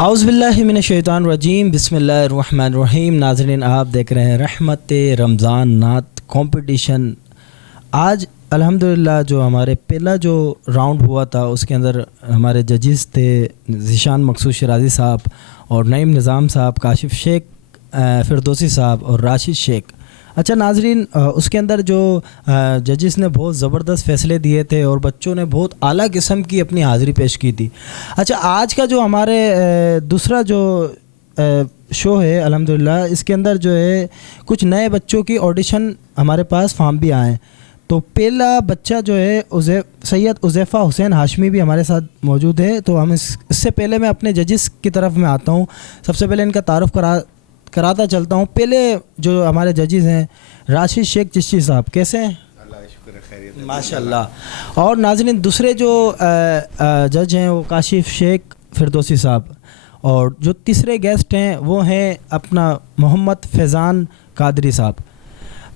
اعوذ باللہ من الشیطان الرجیم، بسم اللہ الرحمن الرحیم۔ ناظرین، آپ دیکھ رہے ہیں رحمت رمضان نعت کمپٹیشن۔ آج الحمدللہ جو ہمارے پہلا جو راؤنڈ ہوا تھا اس کے اندر ہمارے ججز تھے ذیشان مقصود شیرازی صاحب اور نعیم نظام صاحب، کاشف شیخ فردوسی صاحب اور راشد شیخ۔ اچھا ناظرین، اس کے اندر جو ججز نے بہت زبردست فیصلے دیے تھے اور بچوں نے بہت اعلیٰ قسم کی اپنی حاضری پیش کی تھی۔ اچھا، آج کا جو ہمارے دوسرا جو شو ہے الحمدللہ، اس کے اندر جو ہے کچھ نئے بچوں کی آڈیشن ہمارے پاس فارم بھی آئے ہیں۔ تو پہلا بچہ جو ہے سید حذیفہ حسین ہاشمی بھی ہمارے ساتھ موجود ہے۔ تو ہم اس سے پہلے میں اپنے ججز کی طرف میں آتا ہوں، سب سے پہلے ان کا تعارف کراتا چلتا ہوں۔ پہلے جو ہمارے ججز ہیں راشد شیخ چشتی صاحب، کیسے ہیں؟ اللہ کا شکر، خیریت ماشاء اللہ۔ اور ناظرین، دوسرے جو جج ہیں وہ کاشف شیخ فردوسی صاحب، اور جو تیسرے گیسٹ ہیں وہ ہیں اپنا محمد فیضان قادری صاحب۔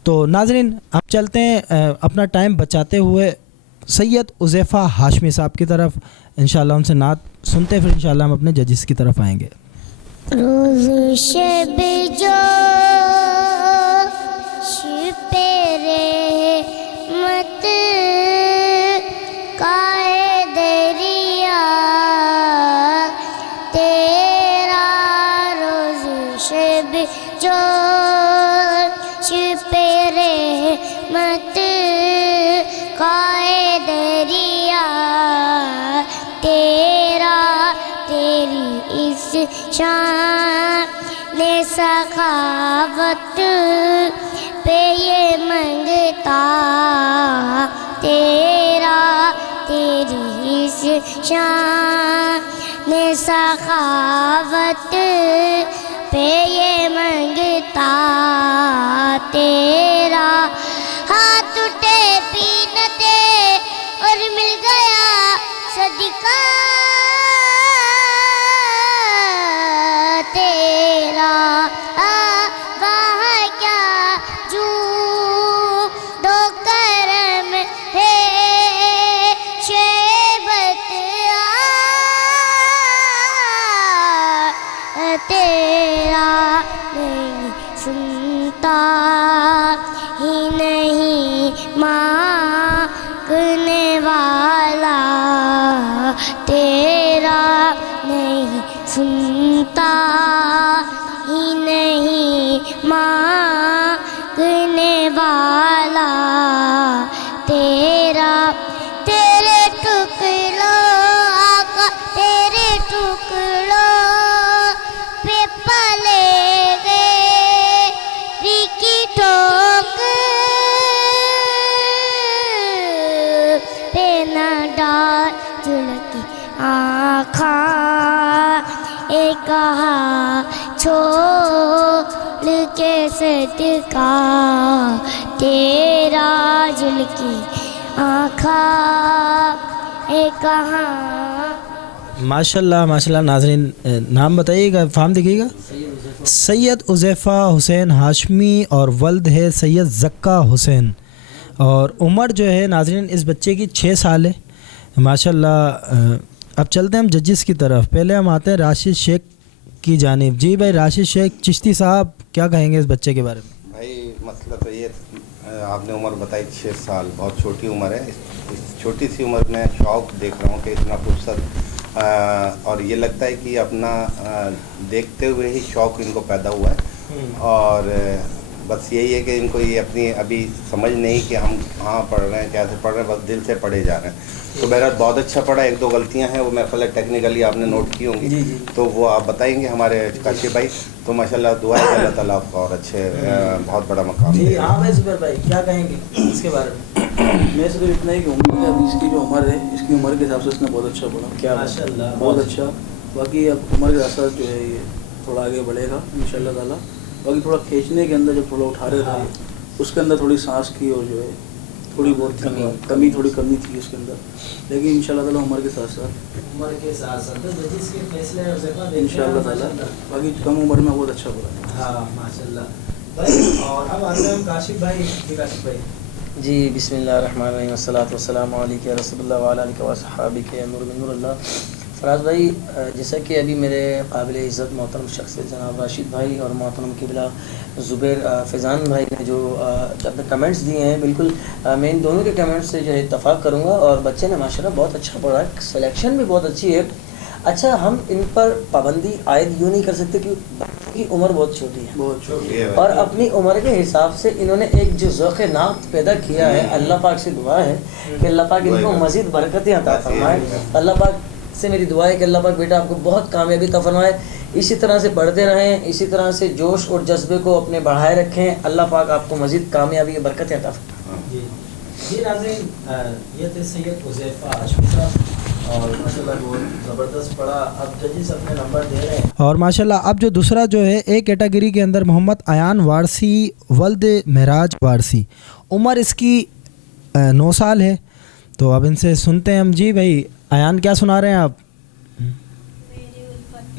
تو ناظرین، ہم چلتے ہیں اپنا ٹائم بچاتے ہوئے سید حذیفہ ہاشمی صاحب کی طرف، انشاءاللہ ان سے نعت سنتے پھر انشاءاللہ ہم اپنے ججز کی طرف آئیں گے۔ روز شب جو شب رحمت کا دریا تیرا، روز شب جو شب رحمت کا دریا تیرا، تیری اس شان سخاوت پہ یہ منگتا تیرا، تیری اس شان سخاوت پہ یہ منگتا تیرا، ہاتھ اٹھے پینتے اور مل گیا صدقہ تیرا، واہ کیا جود و کرم ہے شیبت تیرا، نہیں سنتا ہی نہیں مانگنے والا تیرا، نہیں سنتا ہی نہیں مانگنے والا تیرا، تیرے ٹکڑوں آقا تیرے ٹکڑوں پہ پلے گئے کی ٹوک پہ نہ ڈال جھلکی آنکھاں اے کہا چھوڑ کے صدقہ تیرا، جھلکی آنکھاں اے کہاں۔ ماشاءاللہ ماشاءاللہ۔ ناظرین، نام بتائیے گا، فارم دیکھیے گا۔ سید حذیفہ حسین ہاشمی اور ولد ہے سید زکا حسین، اور عمر جو ہے ناظرین اس بچے کی 6 سال ہے ماشاءاللہ۔ اب چلتے ہیں ہم ججز کی طرف، پہلے ہم آتے ہیں راشد شیخ کی جانب۔ جی بھائی راشد شیخ چشتی صاحب، کیا کہیں گے اس بچے کے بارے میں؟ بھائی مسئلہ تو یہ آپ نے عمر بتائی 6 سال، بہت چھوٹی عمر ہے۔ اس چھوٹی سی عمر میں شوق دیکھ رہا ہوں کہ اتنا خوبصورت، اور یہ لگتا ہے کہ اپنا دیکھتے ہوئے ہی شوق ان کو پیدا ہوا ہے، اور بس یہی ہے کہ ان کو یہ اپنی ابھی سمجھ نہیں کہ ہم کہاں پڑھ رہے ہیں کیسے پڑھ رہے ہیں، بس دل سے پڑھے جا رہے ہیں۔ تو بہرحال بہت اچھا پڑھا، 1-2 غلطیاں ہیں وہ میرے خیال ہے ٹیکنیکلی آپ نے نوٹ کی ہوں گی، تو وہ آپ بتائیں گے ہمارے کاشف بھائی۔ تو ماشاءاللہ دعا ہے کہ اللہ تعالیٰ آپ کو اور اچھے بہت بڑا مقام دے۔ جی ہاں بھائی زبیر بھائی، کیا کہیں گے اس کے بارے میں؟ میں صرف اتنا ہی کہوں گا کہ ابھی اس کی جو عمر ہے، اس کی عمر کے حساب سے اس نے بہت اچھا پڑھا، کیا ماشاءاللہ بہت اچھا۔ باقی اب عمر کے ساتھ جو ہے یہ تھوڑا آگے بڑھے گا انشاءاللہ تعالیٰ۔ باقی تھوڑا کھینچنے کے اندر جب تھوڑا اٹھا رہے تھے اس کے اندر تھوڑی سانس کی اور جو ہے تھوڑی بہت کمی تھی اس کے اندر، لیکن ان شاء اللہ تعالیٰ عمر کے ساتھ ساتھ ان شاء اللہ تعالیٰ باقی کم عمر میں بہت اچھا پڑھا۔ ہاں ماشاء اللہ۔ اور اب آتے ہیں کاشف بھائی۔ کاشف بھائی جی بسم اللہ الرحمن الرحیم، والصلاۃ والسلام علیک یا رسول اللہ وعلی آلہ و صحابہ نور من نور اللہ۔ فراز بھائی جیسا کہ ابھی میرے قابل عزت محترم شخص جناب راشد بھائی اور محترم قبلہ زبیر فیضان بھائی نے جو اپنے کمنٹس دیے ہیں، بالکل میں ان دونوں کے کمنٹس سے جو ہے اتفاق کروں گا، اور بچے نے ماشاءاللہ بہت اچھا پڑھا ہے، سلیکشن بھی بہت اچھی ہے. اچھا ہم ان پر پابندی عائد یوں نہیں کر سکتے کہ بچوں کی عمر بہت چھوٹی ہے، بہت چھوٹی ہے اور اپنی عمر کے حساب سے انہوں نے ایک جو ذوق نعت پیدا کیا ہے. اللہ پاک سے دعا ہے کہ اللہ پاک ان کو مزید برکتیں عطا فرمائے. اللہ پاک سے میری دعا ہے کہ اللہ پاک بیٹا آپ کو بہت کامیابی عطا فرمائے، اسی طرح سے پڑھتے رہیں، اسی طرح سے جوش اور جذبے کو اپنے بڑھائے رکھیں. اللہ پاک آپ کو مزید کامیابی اور برکتیں عطا فرمائے. جی ناظرین، یہ تھے سید حذیفہ ہاشمی صاحب، اور ماشاءاللہ بہت زبردست پڑھا. اب ججز اپنے نمبر دے رہے ہیں، اور ماشاءاللہ اب جو دوسرا جو ہے ایک کیٹیگری کے اندر محمد ایان وارسی ولد مہراج وارسی، عمر اس کی 9 سال ہے. تو اب ان سے سنتے ہیں ہم. جی بھائی ایان کیا سنا رہے ہیں آپ؟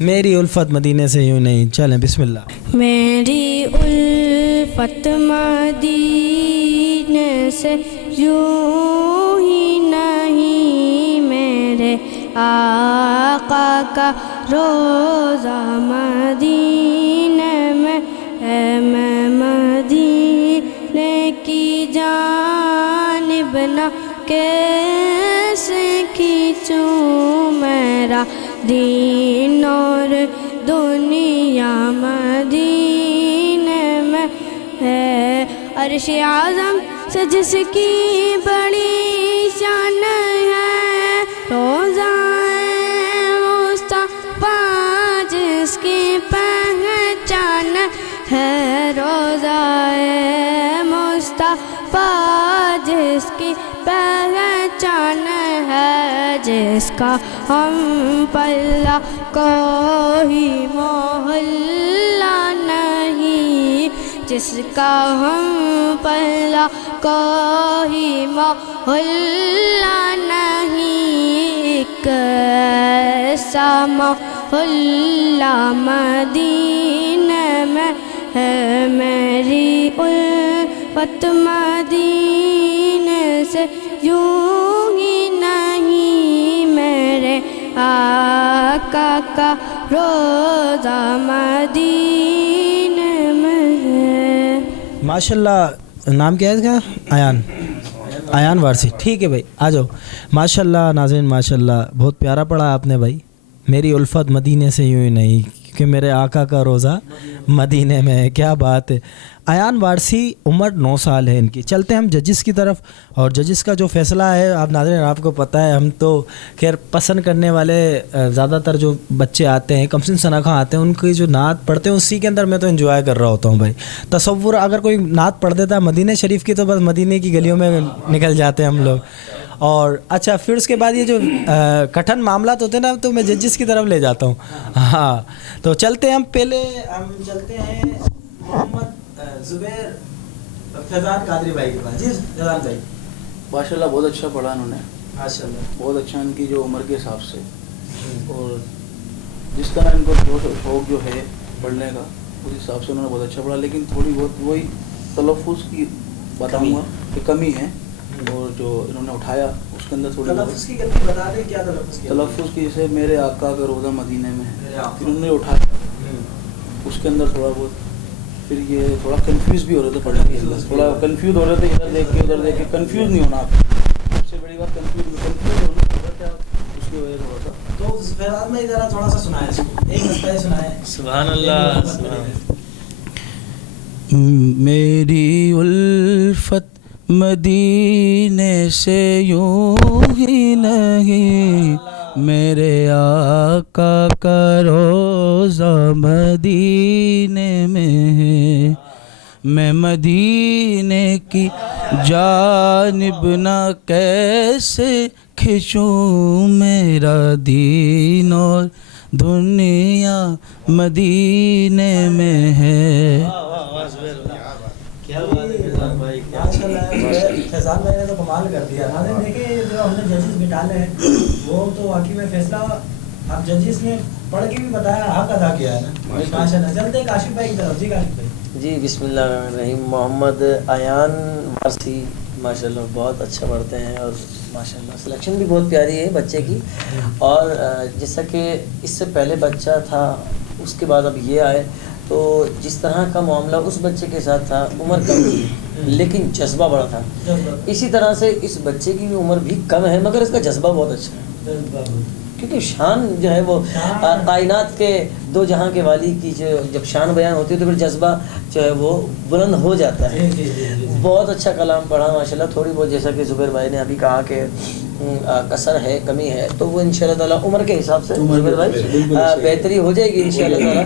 میری الفت مدینے سے یوں نہیں. چلیں بسم اللہ. میری الفت مدینے سے یوں ہی نہیں، میرے آقا کا روزہ مدینے میں ہے. میں مدینے کی جانب نہ کیسے کھینچوں، میرا دین اور دنیا مدینے میں ہے. عرش اعظم سے جس کی بڑی شان ہے، روزہ مصطفیٰ جس کی پہچان ہے، روزہ مصطفیٰ جس کی پہچان ہے، جس کا ہم پلہ کوئی محلہ نہیں، جس کا ہم پلہ کوئی محلہ نہیں. ایک ایسا محلہ مدینے میں ہے. میری الفت مدینے سے یوں ہی نہیں، میرے آقا کا روزہ مدینے میں ہے. ماشاءاللہ نام کیا ہے اس کا؟ ایان وارسی. ٹھیک ہے بھائی آ جاؤ. ماشاءاللہ ناظرین ماشاءاللہ بہت پیارا پڑھا آپ نے بھائی. میری الفت مدینے سے یوں ہی نہیں، کیونکہ میرے آقا کا روزہ مدینے میں ہے. کیا بات ہے. ایان وارسی عمر 9 سال ہے ان کی. چلتے ہیں ہم ججز کی طرف، اور ججز کا جو فیصلہ ہے آپ ناظرین آپ کو پتہ ہے، ہم تو خیر پسند کرنے والے زیادہ تر جو بچے آتے ہیں کم سن سنخواں آتے ہیں، ان کی جو نعت پڑھتے ہیں اسی کے اندر میں تو انجوائے کر رہا ہوتا ہوں بھائی. تصور اگر کوئی نعت پڑھ دیتا ہے مدینہ شریف کی تو بس مدینہ کی گلیوں میں نکل جاتے ہیں ہم لوگ. اور اچھا پھر اس کے بعد یہ جو کٹھن معاملات ہوتے ہیں نا تو میں ججز کی طرف لے جاتا ہوں. ہاں تو چلتے ہیں ہم پہلے ہم چلتے ہیں محمد زبیر فیضان قادری بھائی کے پاس. جی فیضان بھائی ماشاءاللہ بہت اچھا پڑھا انہوں نے، ماشاءاللہ بہت اچھا ان کی جو عمر کے حساب سے، اور جس طرح ان کو شوق جو ہے پڑھنے کا اس حساب سے انہوں نے بہت اچھا پڑھا. لیکن تھوڑی بہت وہی تلفظ کی بتاؤں گا کہ کمی ہے، اور جو انہوں نے اٹھایا اس کے اندر تھوڑی تلفظ کی غلطی بتا دیں. کیا تلفظ کی جیسے میرے آقا کا روزہ مدینے میں ہے، پھر انہوں نے اٹھایا اس کے اندر تھوڑا بہت، پھر یہ تھوڑا کنفیوز بھی ہو رہے تھے پڑھنے کے اندر، تھوڑا کنفیوز ہو رہے تھے ادھر دیکھ کے ادھر دیکھ کے. کنفیوز نہیں ہونا آپ، سب سے بڑی بات کنفیوز ہونا تھا اس کی وجہ سے تھوڑا سا. تو فیضان بھائی ذرا تھوڑا سا سنائیں اس کو، ایک رستہ سنائیں. سبحان اللہ. میری الفت مدینے سے یوں ہی نہیں، میرے آقا کا روزہ مدینے میں ہے. میں مدینے کی جانب نہ کیسے کھینچوں، میرا دین اور دنیا مدینے میں ہے. فیضان بھائی نے تو کمال کر دیا. ناظرین دیکھیں جو ہم نے ججز نکالے ہیں وہ تو واقعی میں فیصلہ اب ججز نے پڑھ کے بھی بتایا، حق ادا کیا ہے نا ماشاءاللہ. چلتے ہیں کاشف بھائی کی طرف. جی کاشف بھائی. جی بسم اللہ الرحمن الرحیم. محمد ایان وارسی माशाल्लाह बहुत अच्छा पढ़ते हैं और माशाल्लाह सिलेक्शन भी बहुत प्यारी है बच्चे की। और जैसा कि इससे पहले बच्चा था उसके बाद अब ये आए, तो जिस तरह का मामला उस बच्चे के साथ था, उम्र कम थी लेकिन जज्बा बड़ा था, इसी तरह से इस बच्चे की भी उम्र भी कम है मगर इसका जज्बा बहुत अच्छा है। क्योंकि शान जो है वो कायनात के दो जहां के वाली की जो जब शान बयान होती है तो फिर जज्बा जो है वो बुलंद हो जाता है। बहुत अच्छा कलाम पढ़ा माशाल्लाह। थोड़ी बहुत जैसा कि जुबैर भाई ने अभी कहा कि कसर है, कमी है, तो वो इंशाल्लाह ताला उम्र के हिसाब से जुबैर भाई बेहतरी हो जाएगी इंशाल्लाह ताला।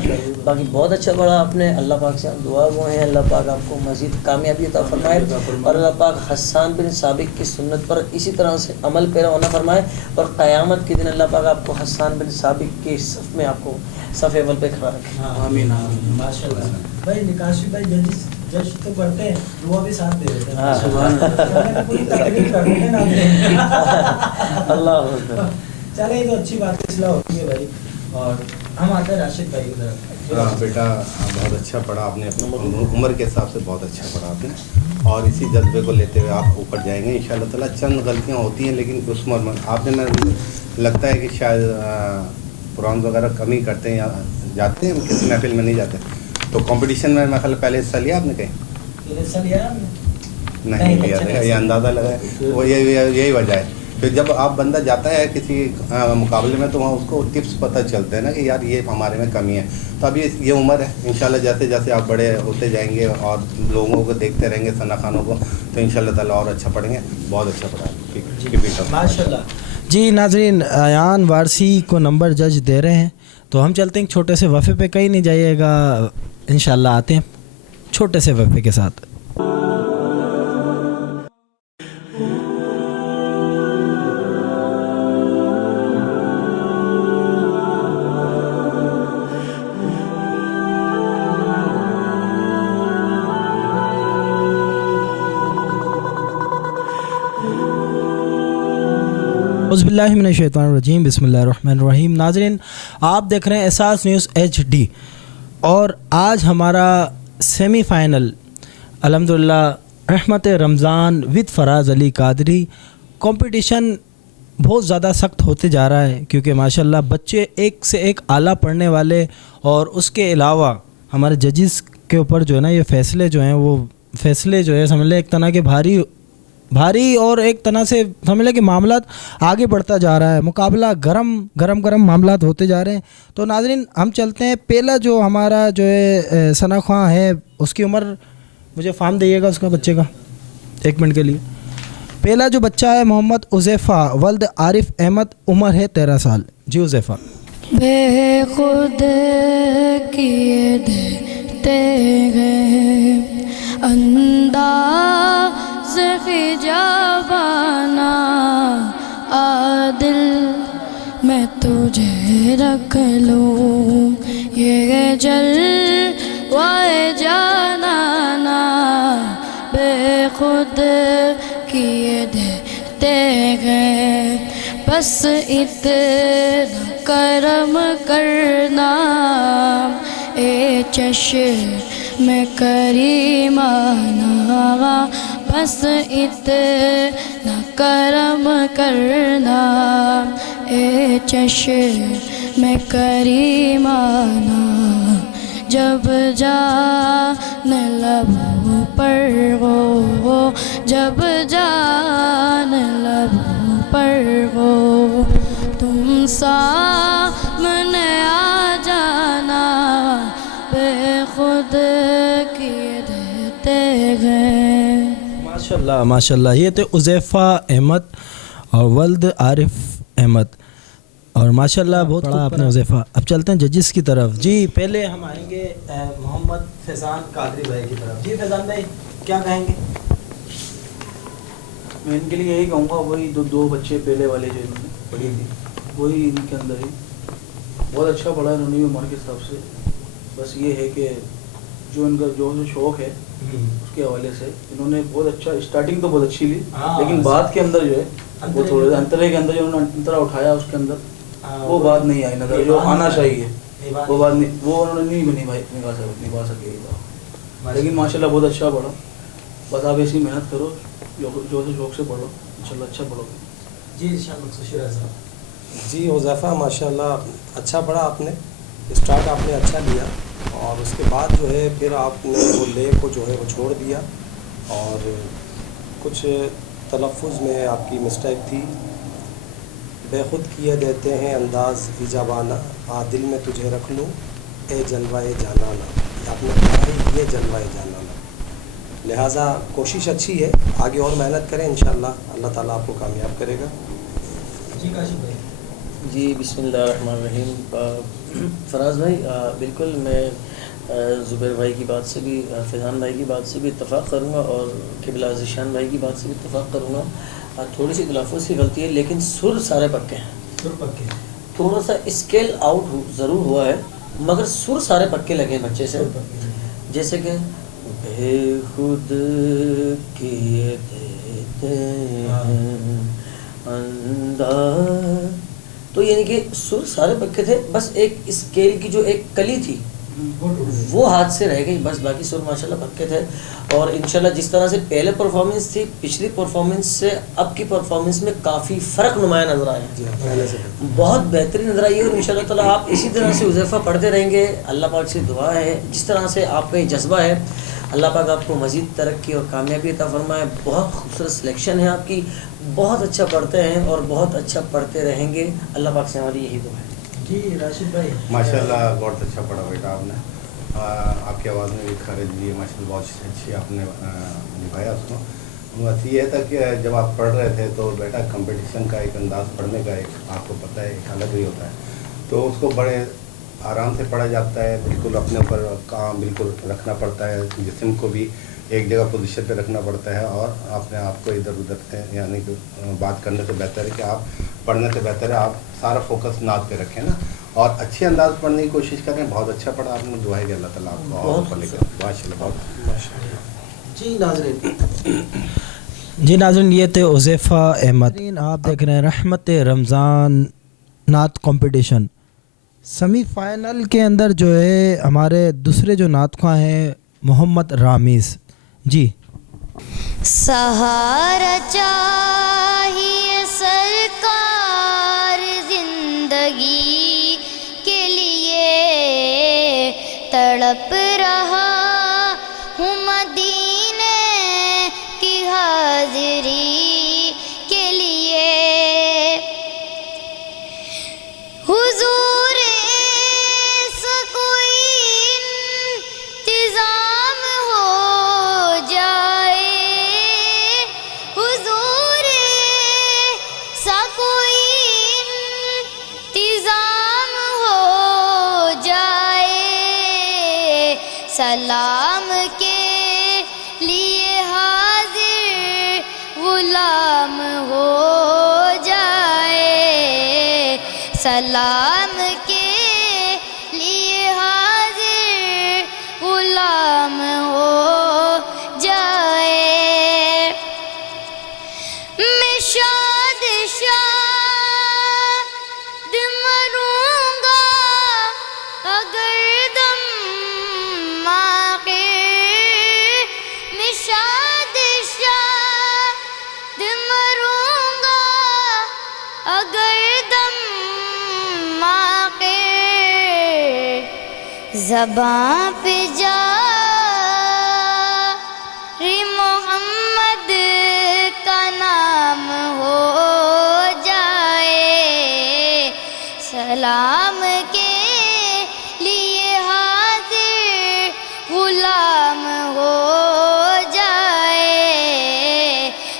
बाकी बहुत अच्छा पढ़ा आपने। अल्लाह पाक से दुआ वो है अल्लाह पाक आपको मज़ीद कामयाबी अता फरमाए और अल्लाह पाक हस्सान बिन साबिक की सुन्नत पर इसी तरह से अमल पैरा होना फरमाए और क़यामत के दिन अल्लाह पाक आपको हस्सान बिन साबिक के सफ़ में आपको सफ़ अव्वल पे खड़ा रखे। आमीन। माशाल्लाह। भाई निकाशी भाई जज तो पढ़ते हैं, दुआ भी साथ दे देते हैं। हाँ। सुभान अल्लाह। पूरी तकलीफ कर देते हैं ना। अल्लाह चले, ये तो अच्छी बात इसलिए होती है भाई। और हम आते हैं राशिद भाई की तरफ। हाँ बेटा, बहुत अच्छा पढ़ा आपने, अपनी उम्र के हिसाब से बहुत अच्छा पढ़ा आपने और इसी जज्बे को लेते हुए आप ऊपर जाएंगे इंशाल्लाह ताला। चंद गलतियाँ होती हैं लेकिन उस उम्र में आपने, मैं लगता है कि शायद कुरान वगैरह कम ही करते हैं या जाते हैं, किसी महफिल में नहीं जाते। तो कंपटीशन में मैं पहले हिस्सा लिया आपने कहीं? हिस्सा लिया आपने? नहीं लिया था, ये अंदाज़ा लगा है। वो यही वजह है। फिर जब आप बंदा जाता है किसी मुकाबले में तो वहाँ उसको टिप्स पता चलते हैं ना कि यार ये हमारे में कमी है। तो अभी ये उम्र है, इंशाल्लाह जैसे जैसे आप बड़े होते जाएंगे और लोगों को देखते रहेंगे, सना खानों को, तो इंशाल्लाह ताला और अच्छा पढ़ेंगे। बहुत अच्छा पढ़ा, ठीक माशाल्लाह। जी नाजरीन, अयान वारसी को नंबर जज दे रहे हैं, तो हम चलते हैं एक छोटे से वफ़े पे। कहीं नहीं जाइएगा, इंशाल्लाह आते हैं छोटे से वफ़े के साथ। औज़ुबिल्लाहिमिनश्शैतानिर्रजीम, बिस्मिल्लाहिर्रहमानिर्रहीम। नाज़रीन, आप देख रहे हैं एहसास न्यूज़ HD और आज हमारा सेमीफ़ाइनल अल्हम्दुलिल्लाह रहमत रमज़ान विद फ़राज़ अली कादरी कंपटीशन बहुत ज़्यादा सख्त होते जा रहा है, क्योंकि माशाल्लाह बच्चे एक से एक आला पढ़ने वाले और उसके अलावा हमारे जजेस के ऊपर जो है ना, ये फ़ैसले जो हैं वो फ़ैसले जो है समझ लें एक तरह के भारी और एक तरह से समझ लें कि मामला आगे बढ़ता जा रहा है, मुकाबला गरम मामलात होते जा रहे हैं। तो नाज़रीन, हम चलते हैं। पहला जो हमारा जो है सना ख्वां है, उसकी उम्र मुझे फार्म दीजिएगा उसका बच्चे का 1 मिनट के लिए। पहला जो बच्चा है मोहम्मद उज़ैफ़ा वल्द आरिफ अहमद, उम्र है 13 साल। जी उज़ैफ़ा। बेखुद किए देते गए अंदाज़ खिजाबाना आदिल मैं तुझे रख लूँ, ये जलवाए जाना बेखुद किए देते गए, बस इतना करम करना ए चश्म करीमाना, बस इतना करम करना ए चश्म करीमाना, जब जान लबों पर हो, जब जान लबों पर हो, तुम सामने आ जाना बेखुद किए देते गए। माशाल्लाह माशाल्लाह, ये थे उज़ैफ़ा अहमद और वल्द आरिफ अहमद और माशाल्लाह बहुत बड़ा आपने उज़ैफ़ा। अब चलते हैं जजेस की तरफ। जी पहले हम आएंगे मोहम्मद फैज़ान कादरी भाई की तरफ। जी फैज़ान भाई क्या कहेंगे? मैं इनके लिए यही कहूँगा, वही दो बच्चे पहले वाले जो इन्होंने पढ़ी थी वही इनके अंदर ही बहुत अच्छा पढ़ा इन्होंने उम्र के हिसाब से। बस ये है कि जो इनका जो शौक़ है उसके हवाले से इन्होंने बहुत अच्छा स्टार्टिंग तो बहुत अच्छी ली, लेकिन बाद के अंदर जो है वो थोड़े अंतरे के अंदर जो उन्होंने अंतरा उठाया उसके अंदर वो बात नहीं आई नजर, जो आना चाहिए वो बात नहीं, वो उन्होंने नहीं निभा सके। लेकिन माशाल्लाह बहुत अच्छा पढ़ा। बस आप ऐसी मेहनत करो, जो से शौक से पढ़ो, इंशाल्लाह अच्छा पढ़ोगे। जी शाह जी हुज़ैफ़ा माशाल्लाह अच्छा पढ़ा आपने, स्टार्ट आपने अच्छा लिया और उसके बाद जो है फिर आपने वो ले को जो है वो छोड़ दिया और कुछ तलफ़ुज़ में आपकी मिस्टेक थी। बेखुद किए देते हैं अंदाज़ हिजाबाना, दिल में तुझे रख लूँ ए जलवाए जानाना, आपने कहा है ये जलवाए जानाना। लिहाजा कोशिश अच्छी है, आगे और मेहनत करें, इंशाअल्लाह अल्लाह ताला आपको कामयाब करेगा। जी काशिफ भाई। जी बिस्मिल्लाहिर्रहमानिर्रहीम। फराज भाई बिल्कुल मैं ज़ुबैर भाई की बात से भी, फैज़ान भाई की बात से भी इत्तफ़ाक़ करूँगा और क़िबला ज़ीशान भाई की बात से भी इत्तफ़ाक़ करूँगा। थोड़ी सी तलफ़्फ़ुज़ की गलती है लेकिन सुर सारे पक्के हैं, सुर पक्के, थोड़ा सा स्केल आउट ज़रूर हुआ है मगर सुर सारे पक्के लगे हैं बच्चे से। जैसे कि बेखुद किए देते हैं अंदाज़, तो यानी कि सुर सारे पक्के थे, बस एक स्केल की जो एक कली थी वो हाथ से रह गई, बस बाकी सुर माशाल्लाह पक्के थे। और इंशाल्लाह जिस तरह से पहले परफॉर्मेंस थी, पिछली परफॉर्मेंस से अब की परफॉर्मेंस में काफ़ी फ़र्क नुमाया नज़र आया है, बहुत बेहतरीन नज़र आई है। और इंशाल्लाह ताला आप इसी तरह से हुज़ैफ़ा पढ़ते रहेंगे। अल्लाह पाक से दुआ है जिस तरह से आपका ये जज्बा है, अल्लाह पाक आपको मज़ीद तरक्की और कामयाबी अता फरमाए। बहुत खूबसूरत सिलेक्शन है आपकी, बहुत अच्छा पढ़ते हैं और बहुत अच्छा पढ़ते रहेंगे। अल्लाह पाक से हमारी यही दुआ है। जी राशिद भाई। माशाल्लाह बहुत अच्छा पढ़ा बेटा आपने, आपकी आवाज़ में भी खरज भी है माशाल्लाह, बहुत अच्छी आपने निभाया उसको। बस ये था कि जब आप पढ़ रहे थे तो बेटा कंपटीशन का एक अंदाज़ पढ़ने का एक आपको पता है एक अलग ही होता है, तो उसको बड़े आराम से पढ़ा जाता है, बिल्कुल अपने ऊपर काम बिल्कुल रखना पड़ता है, जिस्म को भी एक जगह पोजीशन पे रखना पड़ता है और अपने आप को इधर उधर से यानी कि बात करने से बेहतर है कि आप पढ़ने से बेहतर है आप सारा फोकस नात पे रखें ना और अच्छे अंदाज पढ़ने की कोशिश करें। बहुत अच्छा पढ़ा आपने, दुआ है कि अल्लाह ताला आपको और ऊपर लेकर माशाल्लाह बहुत। जी नाज़रीन, जी नाज़रीन, ये थे हुज़ैफ़ा अहमद। आप देख रहे हैं रहमत रमज़ान नात कंपटीशन। सेमीफाइनल के अंदर जो है हमारे दूसरे जो नातख़्वां हैं मोहम्मद रामीज़ जी। सहारा चाहिए सरकार जिंदगी के लिए, तड़प रहा हूँ मदीने की हाजिरी के लिए। हुजूर से कोई इंतज़ाम हो जाए, हुजूर सा कोई इंतज़ाम हो जाए, सलाम के लिए हाजिर गुलाम हो जाए, सलाम के लिए हाजिर गुलाम हो जाए। मैं शाद शाद मरूंगा अगर दम आखिर, मैं शाद शाद मरूंगा अगर दम आखिर, ज़बां पे जा मोहम्मद का नाम हो जाए, सलाम के लिए हाजिर गुलाम हो जाए,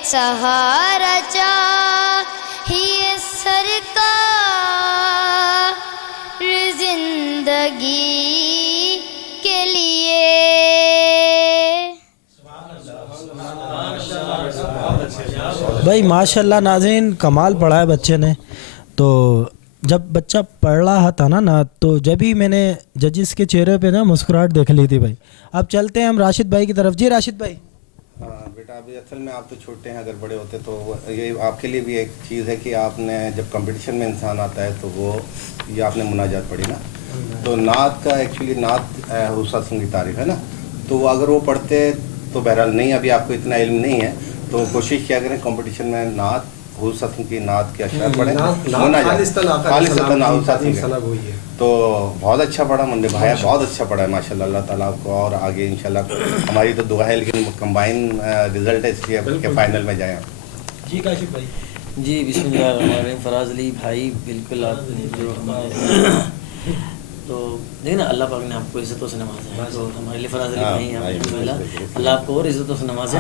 सहारा चाहिए सरकार जिंदगी के लिए। भाई माशाल्लाह नाज़रीन, कमाल पढ़ा है बच्चे ने। तो जब बच्चा पढ़ रहा था ना तो जब ही मैंने जजिस के चेहरे पे ना मुस्कुराहट देख ली थी भाई। अब चलते हैं हम राशिद भाई की तरफ। जी राशिद भाई। बेटा अभी असल में आप तो छोटे हैं, अगर बड़े होते तो ये आपके लिए भी एक चीज़ है कि आपने जब कंपटीशन में इंसान आता है तो वो ये आपने मुनाजात पढ़ी ना, तो नात का एक्चुअली नात हुस्सा की तारीफ है ना, तो अगर वो पढ़ते तो बहरहाल नहीं, अभी आपको इतना इल्म नहीं है, तो कोशिश किया करें कंपटीशन में नात हुसैन की नात के अशआर पढ़ें खालिस्तन तो बहुत अच्छा पढ़ा मुन्ने भाई, बहुत अच्छा पढ़ा है माशाल्लाह। अल्लाह ताला आपको और आगे इंशाल्लाह हमारी तो दुआ है, लेकिन कंबाइन रिजल्ट है इसलिए के फाइनल में जाएं। जी काशिफ भाई। जी बिस्मिल्लाह। फराज अली भाई बिल्कुल आपने जो हमारे तो देखिए ना, अल्लाह पाक ने आपको इज़्ज़तों से नवाजा है, तो हमारे लिए फराज अली भाई हैं अल्हम्दुलिल्लाह, अल्लाह आपको और इज़्ज़तों से नवाजे।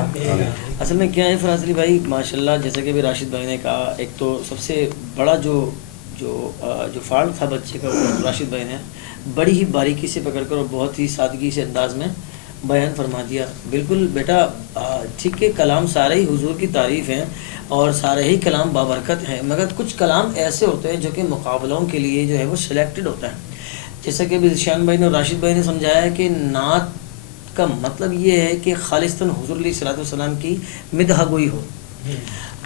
असल में क्या है फराज अली भाई माशाल्लाह, जैसे कि अभी राशिद भाई ने कहा, एक तो सबसे बड़ा जो फॉल्ट था बच्चे का, वो राशिद भाई ने बड़ी ही बारीकी से पकड़ कर और बहुत ही सादगी से अंदाज में बयान फरमा दिया। बिल्कुल बेटा, ठीक है, कलाम सारे ही हुजूर की तारीफ़ हैं और सारे ही कलाम बाबरकत हैं, मगर कुछ कलाम ऐसे होते हैं जो कि मुकाबलों के लिए जो है वो सिलेक्टेड होता है। जैसा कि अभी ज़िशान भाई ने और राशिद भाई ने समझाया है कि नात का मतलब ये है कि खालिस्तन हुजूर अलैहिस्सलातु वस्सलाम की मिदह गोई हो।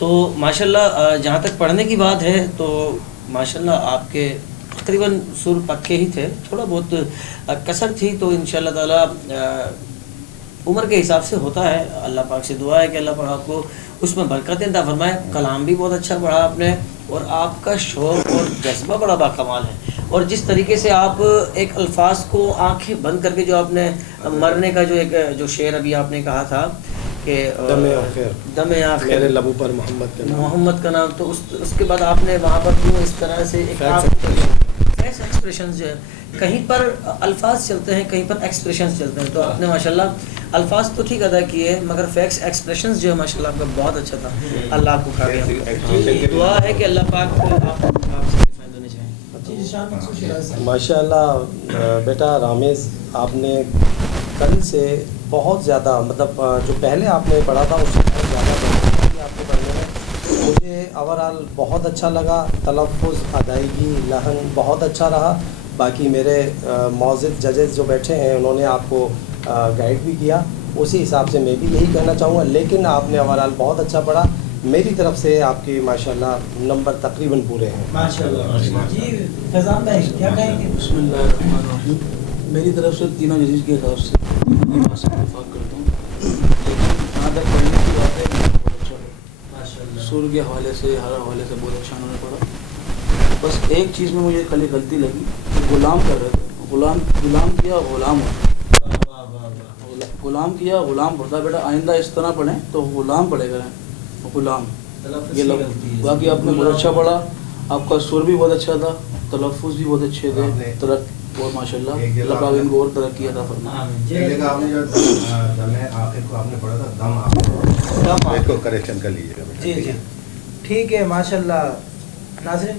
तो माशाल्लाह जहाँ तक पढ़ने की बात है तो माशाल्लाह आपके तकरीबन सुर पक्के ही थे, थोड़ा बहुत कसर थी, तो इंशाअल्लाह ताला उम्र के हिसाब से होता है। अल्लाह पाक से दुआ है कि अल्लाह पाक आपको उसमें बरकतें अता फरमाए। कलाम भी बहुत अच्छा पढ़ा आपने और आपका शौक़ और जज्बा बड़ा बाकमाल है, और जिस तरीके से आप एक अल्फाज को आंखें बंद करके जो आपने मरने का जो शेर अभी आपने कहा था कि दम आखिर मेरे लबों पर मोहम्मद का नाम, तो उसके बाद आपने वहाँ पर क्यों इस तरह से एक फेस एक्सप्रेशंस जो है, कहीं पर अल्फाज चलते हैं, कहीं पर एक्सप्रेशंस चलते हैं, तो आपने माशाल्लाह अल्फाज तो ठीक अदा किए मगर फेस एक्सप्रेशंस जो है माशाल्लाह आपका बहुत अच्छा था। अल्लाह आपको कामयाब, दुआ है कि अल्लाह पाक आपसे फायदा देना चाहें। माशाल्लाह बेटा रामेज़, आपने कल से बहुत ज़्यादा मतलब जो पहले आपने पढ़ा था उससे बहुत ज़्यादा आपके पढ़ने में मुझे ओवरऑल बहुत अच्छा लगा। तलफ़्फ़ुज़, अदायगी, लहन बहुत अच्छा रहा। बाकी मेरे मौज़िज़ जजेस जो बैठे हैं उन्होंने आपको गाइड भी किया, उसी हिसाब से मैं भी यही कहना चाहूँगा। लेकिन आपने ओवरऑल बहुत अच्छा पढ़ा। मेरी तरफ से आपके माशाल्लाह नंबर तकरीबन पूरे हैं माशाल्लाह। जी फैज़ान भाई क्या कहेंगे? बिस्मिल्लाहिर्रहमानिर्रहीम। मेरी तरफ से तीनों जजीज़ के हिसाब से इत्तेफाक करता हूँ, लेकिन जहाँ तक पढ़ने की बात है बहुत अच्छा माशाल्लाह, सुर के हवाले से हर हवाले से बहुत अच्छा उन्होंने पढ़ा। बस एक चीज़ में मुझे खाली गलती लगी, गुलाम कर रहे थे, गुलाम किया गुलाम गुलाम किया गुलाम पढ़ता। बेटा आइंदा इस तरह पढ़ें तो गुलाम पढ़ेगा, गुलाम ये लोग। बाकी आपने बहुत अच्छा पढ़ा, आपका सुर भी बहुत अच्छा था, तलफ़्फ़ुज़ भी बहुत अच्छे थे, और माशाल्लाह अल्लाह पाक इनको और तरक्की अता फरमाए। आपने जो दम आखिर को आपने पढ़ा था, दम इसको करेक्शन कर लीजिएगा। जी जी ठीक है माशाल्लाह। नाज़रीन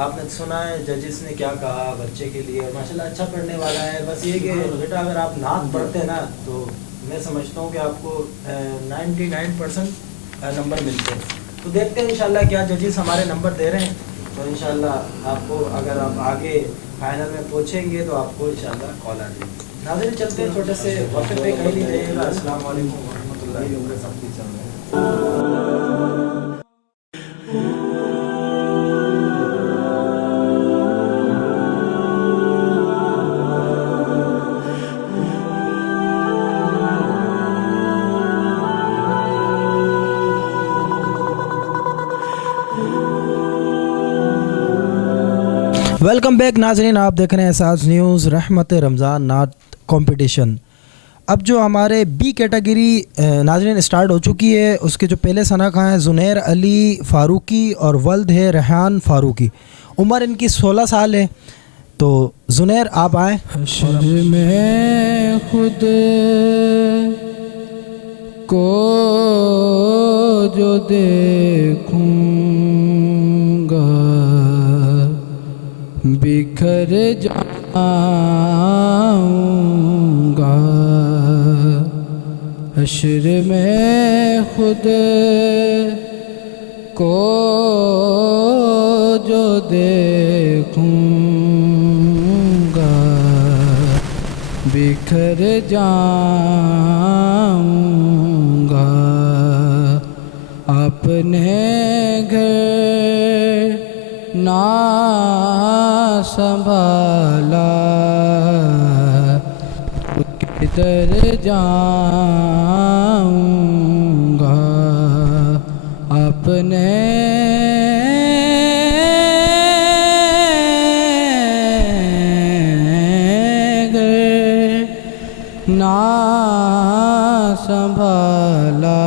आपने सुना है जजेस ने क्या कहा बच्चे के लिए, माशाल्लाह अच्छा पढ़ने वाला है। बस ये कि बेटा अगर आप नात पढ़ते हैं ना तो मैं समझता हूँ कि आपको 99% नंबर मिलते हैं। तो देखते हैं इंशाल्लाह क्या जजेस हमारे नंबर दे रहे हैं, तो इंशाल्लाह आपको अगर आप आगे फाइनल में पहुँचेंगे तो आपको इंशाल्लाह कॉल आ जाएगी। नाज़रीन चलते हैं छोटे से वक्त पे, कहीं नहीं जाइएगा। अस्सलाम वालेकुम वरहमतुल्लाहि वबरकातुहू। वेलकम बैक नाजरीन, आप देख रहे हैं एहसास न्यूज़ रहमत रमज़ान नात कंपटीशन। अब जो हमारे बी कैटेगरी नाजरीन स्टार्ट हो चुकी है, उसके जो पहले सनाखा हैं ज़ुनैर अली फ़ारूकी और वल्द है रेहान फ़ारूकी। उम्र इनकी 16 साल है। तो ज़ुनैर आप आएँ। हश्र में खुद को जो देखूंगा बिखर जाऊंगा। हश्र में खुद को जो देखूंगा बिखर जाऊंगा। अपने घर ना संभाला किधर जाऊंगा। आपने ना संभाला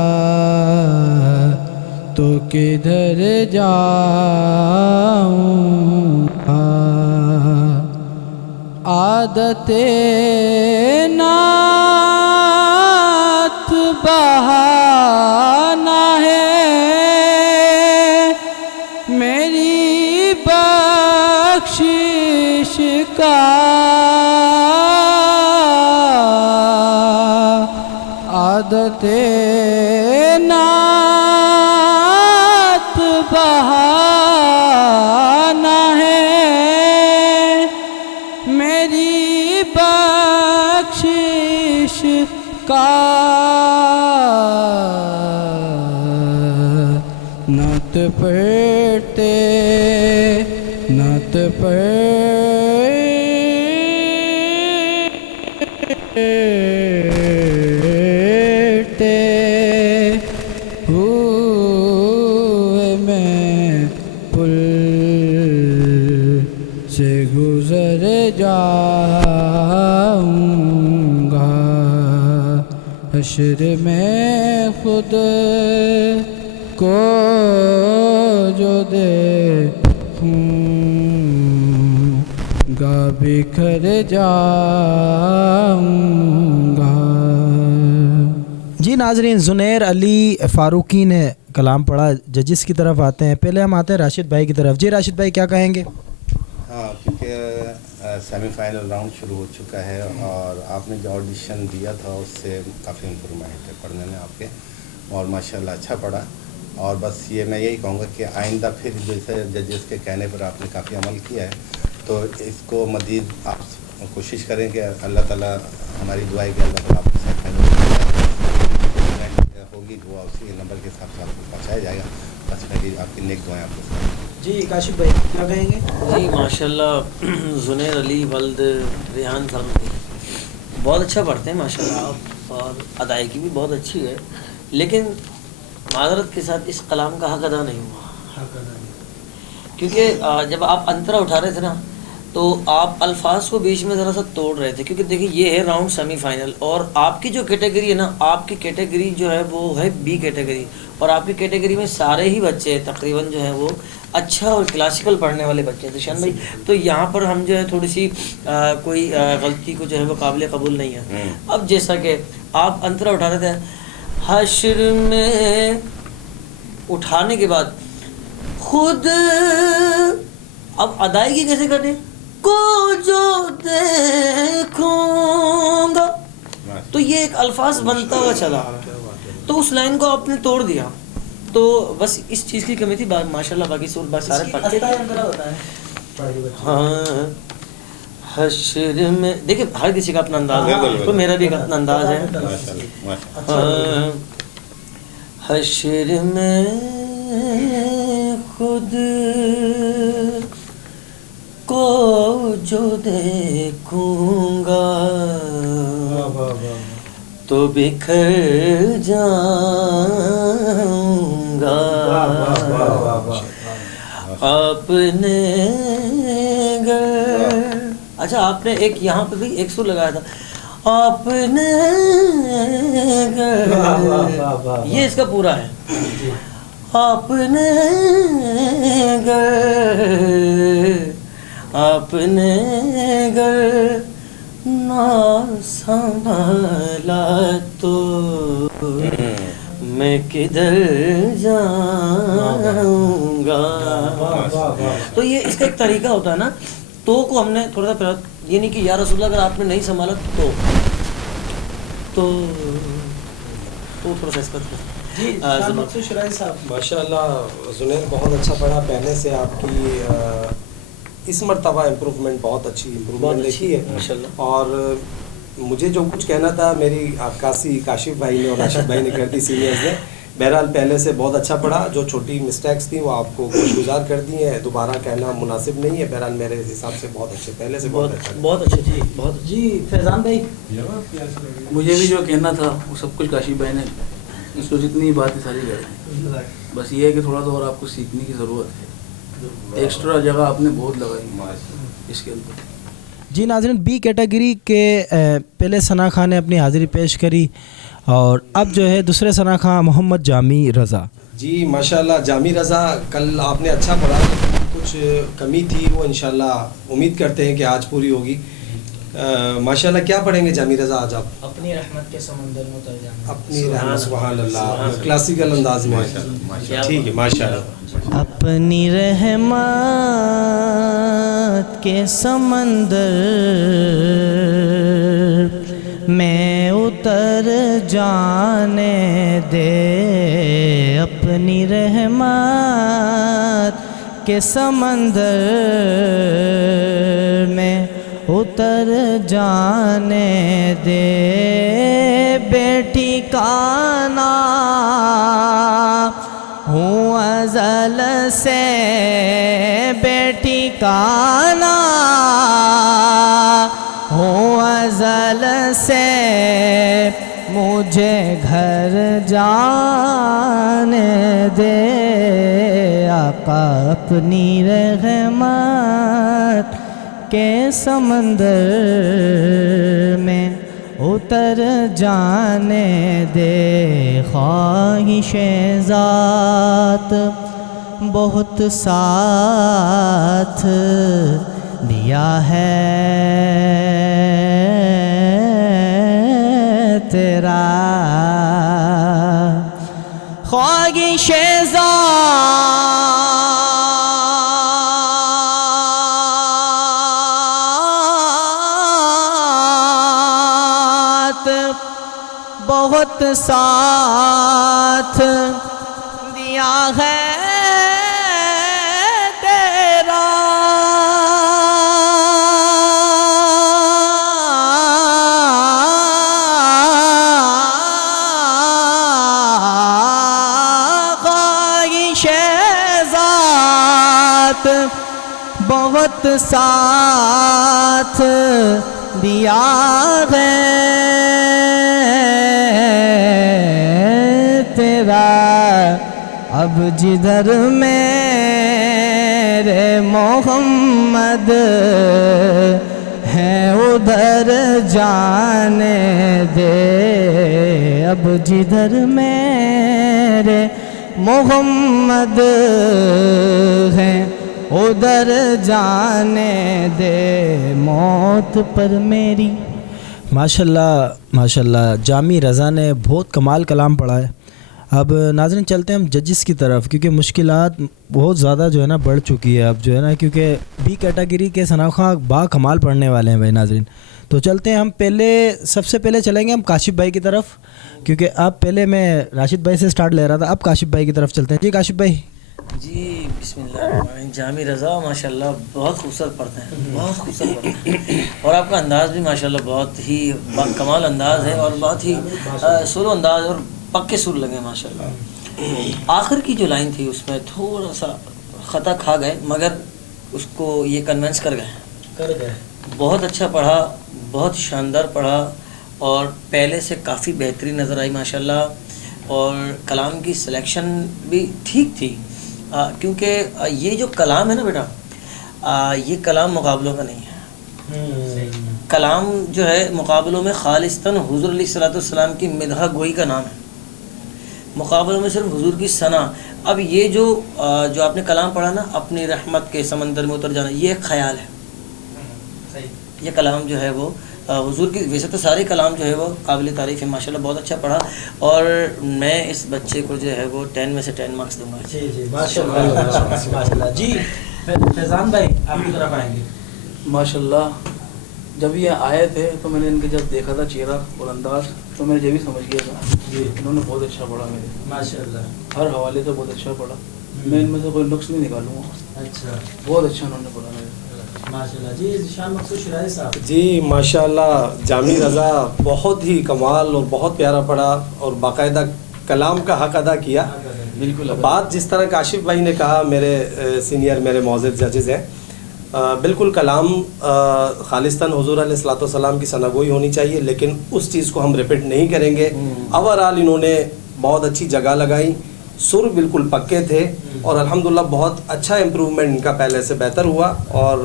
तो किधर जाऊंगा। आदते नात बहाना है मेरी बख्शिश का। आदते नात बहाना है मेरी बख्शिश का। नत पढ़ते नत पढ़ते हुए मैं पुल से गुजर जाऊंगा। हश्र में खुद को जो देखूंगा बिखर जाऊंगा। जी नाजरीन, ज़ुनैर अली फ़ारूकी ने कलाम पढ़ा। जजिस की तरफ आते हैं। पहले हम आते हैं राशिद भाई की तरफ। जी राशिद भाई क्या कहेंगे? हाँ, क्योंकि सेमीफाइनल राउंड शुरू हो चुका है और आपने जो ऑडिशन दिया था उससे काफ़ी इम्प्रूवमेंट है पढ़ने में आपके, और माशाल्लाह अच्छा पढ़ा। और बस ये मैं यही कहूँगा कि आइंदा फिर जैसे जजेस के कहने पर आपने काफ़ी अमल किया है, तो इसको मज़ीद आप कोशिश करें कि अल्लाह ताला, हमारी दुआ है कि अल्लाह ताला आपके साथ होगी, दुआ उसी नंबर के हिसाब से आपको पहुँचाया जाएगा। बस मेरी आपकी नेक दुआएं आपके साथ। जी काशिफ भाई क्या कहेंगे? जी माशाल्लाह, ज़ुनैर अली वल्द रेहान साहब बहुत अच्छा पढ़ते हैं माशाल्लाह, और अदायगी भी बहुत अच्छी है, लेकिन माज़रत के साथ इस कलाम का हक अदा नहीं हुआ। क्योंकि जब आप अंतरा उठा रहे थे ना, तो आप अल्फाज को बीच में ज़रा सा तोड़ रहे थे। क्योंकि देखिए ये है राउंड सेमीफाइनल, और आपकी जो कैटेगरी है ना, आपकी कैटेगरी जो है वो है बी कैटेगरी, और आपकी कैटेगरी में सारे ही बच्चे तकरीबन जो है वो अच्छा और क्लासिकल पढ़ने वाले बच्चे हैं शान भाई। तो यहाँ पर हम जो है थोड़ी सी कोई गलती को जो है वो काबिल कबूल नहीं है। अब जैसा कि आप अंतरा उठा रहे थे, हश्र में उठाने के बाद खुद अब अदायगी कैसे करें, को जो देखूंगा, तो ये एक अल्फाज बनता हुआ चला, तो उस लाइन को आपने तोड़ दिया। तो बस इस चीज़ की कमी थी। माशाल्लाह बाकी सारे पढ़ते हाँ। हश्र में देखिए हर किसी का अपना अंदाज है, तो मेरा भी अपना अंदाज है। हाँ, हश्र में खुद को जो देखूंगा तो बिखर जाऊंगा। आपने अच्छा आपने एक यहाँ पे भी एक सुर लगाया था, आपने ये इसका पूरा है। आपने ना संभाला तो मैं किधर जाऊंगा। तो ये इसका एक तरीका होता है ना, तो को हमने थोड़ा सा, ये नहीं कि या रसूलल्लाह अगर आपने नहीं संभाला तो थोड़ा सा इसका माशाल्लाह ज़ुनैर बहुत अच्छा पढ़ा। पहले से आपकी इस मरतबा इम्प्रूवमेंट बहुत अच्छी इम्प्रूवमेंट देखी है माशाल्लाह। और मुझे जो कुछ कहना था मेरी काशिफ भाई ने और राशिद भाई ने कर दी सीनियर्स ने। बहरहाल पहले से बहुत अच्छा पढ़ा, जो छोटी मिस्टेक्स थी वो आपको खुशगुजार कर दी हैं, दोबारा कहना मुनासिब नहीं है। बहरहाल मेरे हिसाब से बहुत अच्छे, पहले से बहुत अच्छा जी बहुत। जी फैज़ान भाई मुझे भी जो कहना था वो सब कुछ काशिफ भाई ने اس کو جتنی باتیں ساری گئے، بس یہ ہے کہ تھوڑا تو اور آپ کو سیکھنے کی ضرورت ہے، ایکسٹرا جگہ آپ نے بہت لگائی اس کے اندر. جی ناظرین، بی کیٹیگری کے پہلے ثنا خان نے اپنی حاضری پیش کری اور اب جو ہے دوسرے ثنا خان محمد جامی رضا. جی ماشاءاللہ جامی رضا، کل آپ نے اچھا پڑھا، کچھ کمی تھی وہ انشاءاللہ امید کرتے ہیں کہ آج پوری ہوگی. ماشاءاللہ کیا پڑھیں گے جامی رضا آج آپ؟ اپنی رحمت کے سمندر میں اتر جانا. اپنی رحمت، سبحان اللہ، کلاسیکل انداز میں. ٹھیک ہے ماشاءاللہ. اپنی رحمت کے سمندر میں اتر جانے دے، اپنی رحمت کے سمندر میں اتر جانے دے. بیٹی کا نام ہوں ازل سے، بیٹی کا نام ہوں ازل سے، مجھے گھر جانے دے. آقا اپنی رحمت کے سمندر میں اتر جانے دے. خواہش ذات بہت ساتھ دیا ہے تیرا، خواہش بہت ساتھ دیا ہے تیرا، خواہش ذات بہت ساتھ دیا ہے تیرا. اب جدھر میرے محمد ہے ادھر جانے دے، اب جدھر میرے محمد ہے ادھر جانے دے. موت پر میری. ماشاءاللہ ماشاءاللہ جامی رضا نے بہت کمال کلام پڑھا ہے. اب ناظرین چلتے ہیں ہم ججز کی طرف، کیونکہ مشکلات بہت زیادہ جو ہے نا بڑھ چکی ہے اب جو ہے نا، کیونکہ بی کیٹیگری کے ثنا خان با کمال پڑھنے والے ہیں بھائی ناظرین. تو چلتے ہیں ہم سب سے پہلے چلیں گے ہم کاشف بھائی کی طرف، کیونکہ اب پہلے میں راشد بھائی سے سٹارٹ لے رہا تھا، اب کاشف بھائی کی طرف چلتے ہیں. جی کاشف بھائی. جی بسم اللہ الرحمن الرحیم. جامی رضا ماشاءاللہ بہت خوبصورت پڑھتے ہیں، بہت خوبصورت پڑھتے ہیں، اور آپ کا انداز بھی ماشاءاللہ بہت ہی کمال انداز ہے، اور بہت ہی سر و انداز اور پکے سر لگے ماشاءاللہ. آخر کی جو لائن تھی اس میں تھوڑا سا خطا کھا گئے، مگر اس کو یہ کنونس کر گئے. بہت اچھا پڑھا، بہت شاندار پڑھا، اور پہلے سے کافی بہتری نظر آئی ماشاءاللہ. اور کلام کی سلیکشن بھی ٹھیک تھی، کیونکہ یہ جو کلام ہے نا بیٹا، یہ کلام مقابلوں کا نہیں ہے. کلام جو ہے مقابلوں میں خالصتاً حضور علیہ الصلوۃ والسلام کی مدح گوئی کا نام ہے، مقابلوں میں صرف حضور کی ثنا. اب یہ جو آپ نے کلام پڑھا نا، اپنی رحمت کے سمندر میں اتر جانا، یہ ایک خیال ہے. یہ کلام جو ہے وہ حضور کی، ویسے تو سارے کلام جو ہے وہ قابل تعریف ہے ماشاءاللہ، بہت اچھا پڑھا، اور میں اس بچے کو جو ہے وہ 10 میں سے 10 مارکس دوں گا. جی جی ماشاءاللہ. جی فیضان بھائی آپ کی طرف آئیں گے. ماشاءاللہ جب یہ آئے تھے تو میں نے ان کے جب دیکھا تھا چہرہ اور انداز، تو میں نے یہ بھی سمجھ گیا تھا جی انہوں نے بہت اچھا پڑھا میرے ماشاءاللہ، ہر حوالے سے بہت اچھا پڑھا. میں ان میں سے کوئی نقص نہیں نکالوں گا. اچھا بہت اچھا انہوں نے پڑھا میرے ماشاءاللہ. جی شان مقصود شرائع صاحب. جی ماشاءاللہ جامی رضا بہت ہی کمال اور بہت پیارا پڑھا، اور باقاعدہ کلام کا حق ادا کیا. بالکل. بات جس طرح کاشف بھائی نے کہا، میرے سینئر میرے معزز ججز ہیں، بالکل کلام خالصتاً حضور علیہ الصلوۃ والسلام کی ثناگوئی ہونی چاہیے، لیکن اس چیز کو ہم ریپیٹ نہیں کریں گے. اوورآل انہوں نے بہت اچھی جگہ لگائی, سر بالکل پکے تھے, اور الحمدللہ بہت اچھا امپروومنٹ ان کا پہلے سے بہتر ہوا. اور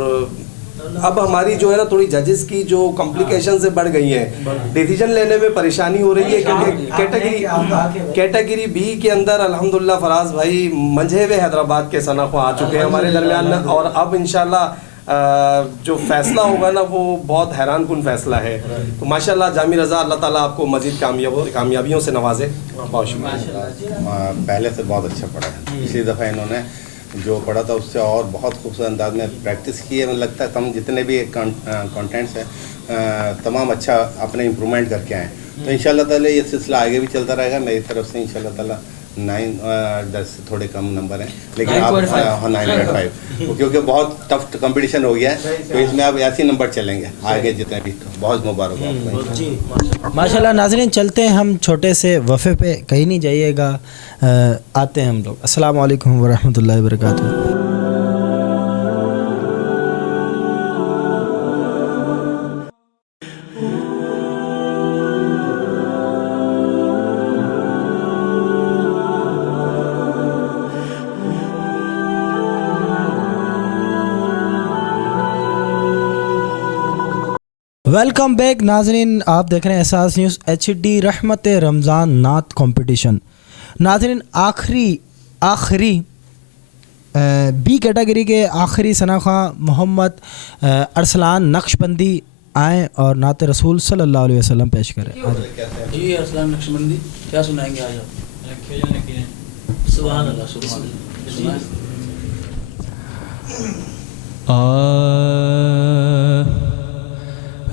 اب ہماری جو ہے نا تھوڑی ججز کی جو کمپلیکیشن سے بڑھ گئی ہیں, ڈیسیجن لینے میں پریشانی ہو رہی ہے, کیونکہ کیٹیگری بی کے اندر الحمدللہ فراز بھائی منجھے ہوئے حیدرآباد کے ثنا خواہ آ چکے ہیں ہمارے درمیان, اور اب انشاءاللہ جو فیصلہ ہوگا نا وہ بہت حیران کن فیصلہ ہے. تو ماشاءاللہ جامی رضا, اللہ تعالیٰ آپ کو مزید کامیابیوں سے نوازے. بہت شکریہ. پہلے سے بہت اچھا پڑھا ہے. پچھلی دفعہ انہوں نے جو پڑھا تھا اس سے اور بہت خوبصورت انداز میں پریکٹس کی ہے. مجھے لگتا ہے تم جتنے بھی کانٹینٹس ہیں تمام اچھا اپنے امپرومنٹ کر کے آئیں. تو ان شاء اللہ تعالیٰ یہ سلسلہ آگے بھی چلتا رہے گا. میری طرف سے ان شاء اللہ تعالیٰ 9 سے تھوڑے کم نمبر ہیں, لیکن آپ 9.5 کیونکہ بہت ٹف کمپٹیشن ہو گیا ہے, تو اس میں آپ ایسے نمبر چلیں گے آگے جتنے بھی. بہت مبارک ہو آپ کو. جی ماشاءاللہ. ناظرین چلتے ہیں ہم چھوٹے سے وقفے پہ, کہیں نہیں جائیے گا, آتے ہیں ہم لوگ. السلام علیکم ورحمۃ اللہ وبرکاتہ. ویلکم بیک ناظرین, آپ دیکھ رہے ہیں احساس نیوز HD رحمت رمضان نعت کمپٹیشن. ناظرین آخری بی کیٹیگری کے آخری ثنا خواہ محمد ارسلان نقشبندی آئیں اور نعت رسول صلی اللہ علیہ وسلم پیش کریں. جی ارسلان نقشبندی کیا سنائیں گے آج آپ؟ سبحان اللہ سبحان اللہ.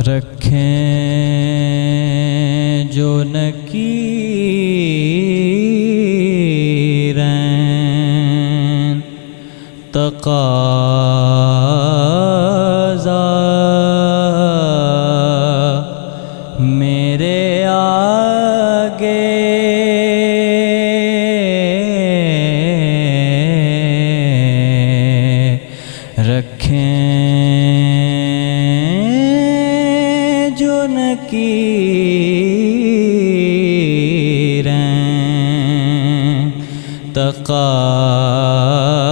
رکھیں جو نکیریں تقاضا میرے آگے رکھیں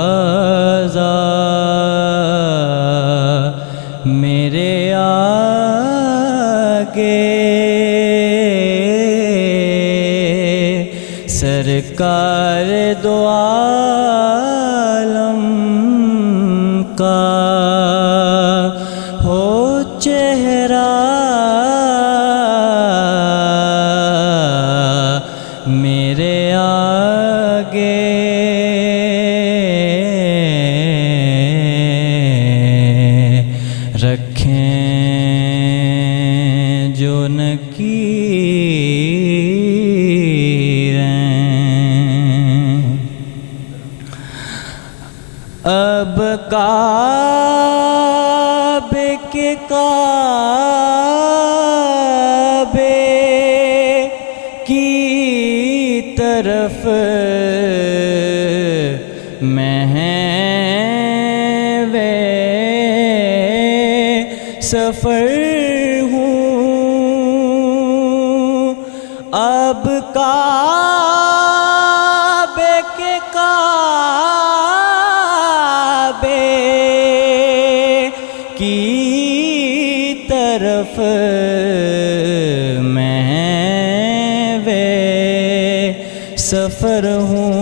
تقاضا میرے آگے سرکار دو عالم کا ہو چہرہ میرے آگے رکھیں جو نکیریں. اب کعبے کے کعبے کی طرف میں سفر ہوں. اب کعبے کے کعبے کی طرف میں سفر ہوں.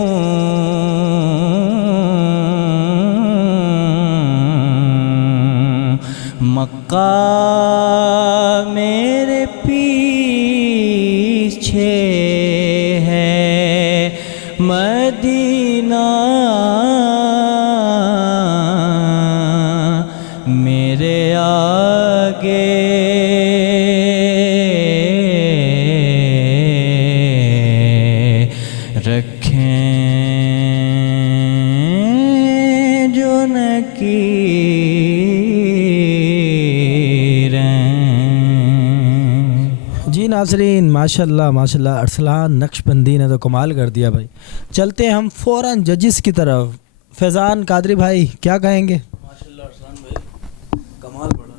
مکہ میرے پیچھے ہے, مدینہ میرے آگے رکھیں جو جی ناظرین ماشاءاللہ ماشاءاللہ ارسلان نقشبندی نے تو کمال کر دیا بھائی. چلتے ہیں ہم فوراً ججز کی طرف. فیضان قادری بھائی کیا کہیں گے؟ ماشاءاللہ ارسلان بھائی کمال پڑھا.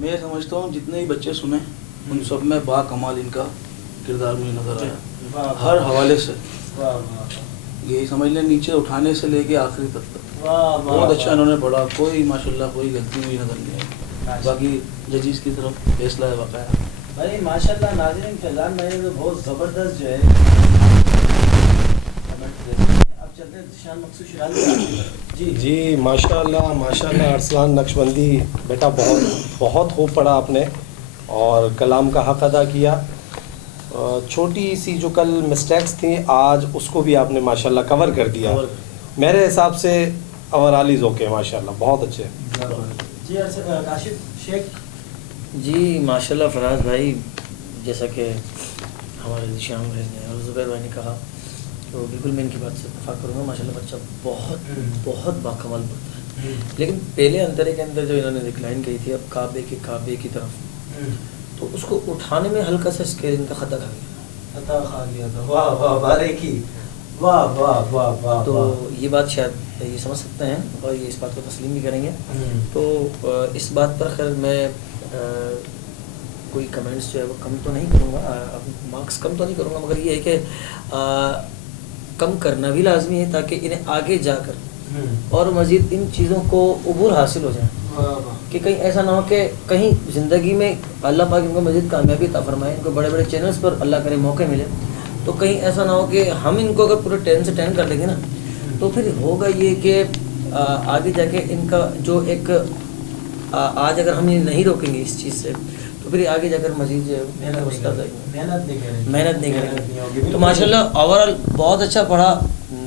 میں سمجھتا ہوں جتنے ہی بچے سنے ان سب میں با کمال ان کا کردار مجھے نظر آیا. हर हवाले से, यही समझ लें नीचे उठाने से लेके आखिरी तक बहुत अच्छा इन्होंने पढ़ा, कोई माशाल्लाह कोई गलती हुई नजर नहीं आई। बाकी जजीज की तरफ फैसला है बकाया। भाई माशाल्लाह नाज़रीन, फैज़ान भाई ने तो बहुत ज़बरदस्त जो है कमेंट दे दिए। अब चलते हैं शान मकसूद शिराज़ी जी। जी माशाल्लाह माशाल्लाह, अरसलान नक्शबंदी बेटा बहुत खूब पढ़ा आपने और कलाम का हक़ अदा किया। छोटी सी जो कल मिस्टेक्स थी आज उसको भी आपने माशाल्लाह कवर कर दिया। मेरे हिसाब से ओवरऑल ओके माशाल्लाह, बहुत अच्छे। जी काशिफ शेख जी माशाल्लाह फराज भाई, जैसा कि हमारे श्याम भाई ने और ज़ुबैर भाई ने कहा, तो बिल्कुल मैं इनकी बात से इत्तेफाक करूँगा। माशाल्लाह बच्चा बहुत बाकमाल पढ़ता है। लेकिन पहले अंतरे के अंदर जो इन्होंने रिक्लाइन की थी, अब काबे की तरफ, तो उसको उठाने में हल्का सा स्केलिंग का खता खा गया था। वाह वाह बारीकी, वाह वाह वाह वाह। तो ये बात शायद ये समझ सकते हैं और ये इस बात को तस्लीम भी करेंगे। तो इस बात पर खैर मैं कोई कमेंट्स जो है वो कम तो नहीं करूँगा, मार्क्स कम तो नहीं करूँगा, मगर ये है कि कम करना भी लाजमी है ताकि इन्हें आगे जाकर और मज़ीद इन चीज़ों को उबूर हासिल हो जाए, कि कहीं ऐसा ना हो कि कहीं ज़िंदगी में अल्लाह पाक इनको मज़ीद कामयाबी अता फरमाए, इनको बड़े बड़े चैनल्स पर अल्लाह करे मौके मिले, तो कहीं ऐसा ना हो कि हम इनको अगर पूरे 10 से 10 कर लेंगे ना, तो फिर होगा ये कि आगे जाके इनका जो एक आज अगर हम ये नहीं रोकेंगे इस चीज़ से, तो फिर आगे जाकर मज़ीद जो है मेहनत नहीं करेंगे। तो माशाल्लाह ओवरऑल बहुत अच्छा पढ़ा,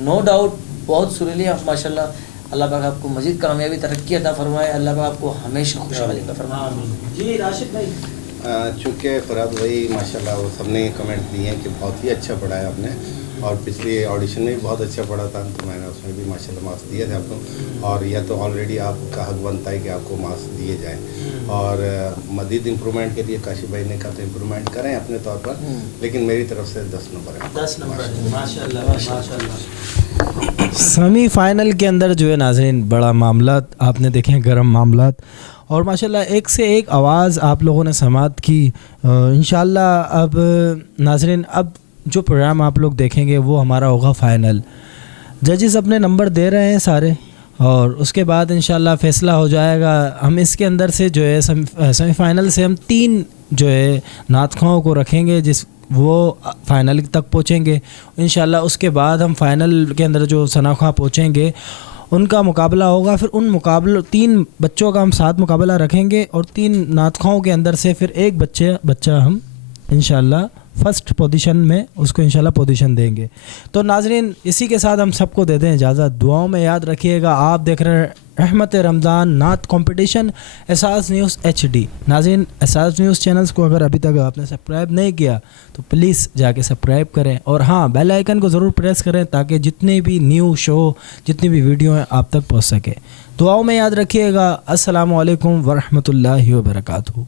नो डाउट, बहुत सुरीली आप माशाल्लाह। अल्लाह पाक आपको मज़ीद कामयाबी तरक्की अता फरमाए, अल्लाह पाक आपको हमेशा खुशहाली अता फरमाए। जी राशिद भाई, चूँकि फराद भाई माशाल्लाह वो सबने कमेंट दिए हैं कि बहुत ही अच्छा पढ़ा है आपने, और पिछले ऑडिशन में भी बहुत अच्छा पढ़ा था, तो मैंने उसमें भी माशाल्लाह मार्क्स दिए थे आपको, और यह तो ऑलरेडी आपका हक बनता है कि आपको मार्क्स दिए जाएं। और मज़ीद इम्प्रूवमेंट के लिए काशिफ भाई ने कहा तो इम्प्रूवमेंट करें अपने तौर पर, लेकिन मेरी तरफ से 10 नंबर है। 10 नंबर माशाल्लाह माशाल्लाह। सेमीफाइनल के अंदर जो है नाज़रीन बड़ा मामला आपने देखे, गर्म मामला, और माशाल्लाह एक से एक आवाज़ आप लोगों ने समात की। इंशाल्लाह अब नाज़रीन अब जो प्रोग्राम आप लोग देखेंगे वो हमारा होगा फ़ाइनल। जजेस अपने नंबर दे रहे हैं सारे, और उसके बाद इंशाल्लाह फ़ैसला हो जाएगा। हम इसके अंदर से जो है सेमीफाइनल से हम 3 जो है नातख़वाओं को रखेंगे जिस वो फ़ाइनल तक पहुँचेंगे इंशाल्लाह। उसके बाद हम फ़ाइनल के अंदर जो सनाख़वा पहुँचेंगे उनका मुकाबला होगा। फिर उन मुकाबलों 3 बच्चों का हम साथ मुकाबला रखेंगे, और 3 नातख़वाओं के अंदर से फिर एक बच्चा हम इंशाल्लाह फ़र्स्ट पोजीशन में उसको इंशाल्लाह पोजीशन देंगे। तो नाज़रीन इसी के साथ हम सबको देते हैं इजाज़त। दुआओं में याद रखिएगा। आप देख रहे हैं रहमत रमज़ान नात कंपटीशन एहसास न्यूज़ HD। नाज़रीन एहसास न्यूज़ चैनल्स को अगर अभी तक आपने सब्सक्राइब नहीं किया तो प्लीज़ जाके सब्सक्राइब करें, और हाँ बेल आइकन को ज़रूर प्रेस करें ताकि जितने भी न्यू शो जितनी भी वीडियो हैं आप तक पहुँच सके। दुआओं में याद रखिएगा। अस्सलामु अलैकुम वरहमतुल्लाहि वबरकातुहू।